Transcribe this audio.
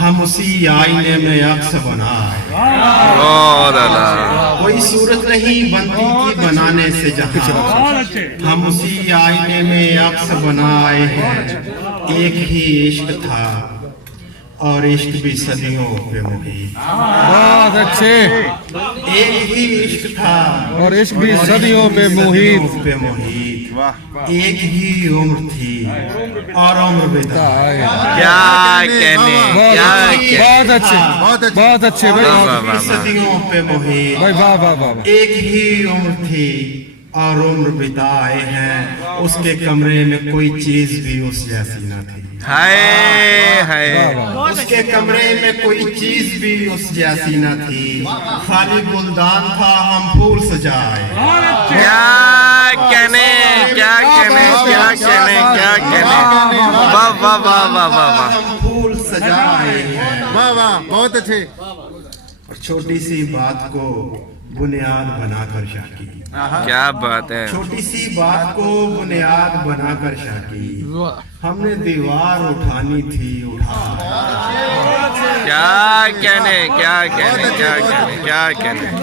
ہم اسی آئینے میں عکس بنائے. کوئی صورت نہیں بنتی تھی بنانے سے جہاں, ہم اسی آئینے میں عکس بنائے ہیں. ایک ہی عشق تھا اور عشق بھی صدیوں پہ محیط. بہت اچھے. ایک ہی عشق تھا اور عشق بھی صدیوں پہ محیط. ایک ہی عمر تھی اور عمر بتا. کیا کہنے, کیا بہت اچھے, بہت اچھے بھائی. صدیوں پہ محیط بھائی واہ واہ واہ. ایک ہی عمر تھی اور عمر بتائے ہیں. اس کے کمرے میں کوئی چیز بھی اس جیسی نہ تھی. ہائے ہائے, اس کے کمرے میں کوئی چیز بھی اس جیسی نہ تھی. خالی گلدان تھا ہم پھول سجائے. کیا کہنے, کیا کہنے, کیا کہنے, کیا کہنے. واہ واہ واہ واہ واہ. ہم پھول سجائے ہیں. واہ واہ, بہت اچھے. اور چھوٹی سی بات کو بنیاد بنا کر شاہ کی. کیا بات ہے. چھوٹی سی بات کو بنیاد بنا کر شاہ کی. ہم نے دیوار اٹھانی تھی اٹھا. کیا کہنے, کیا کہنے, کیا کہنے, کیا کہنے.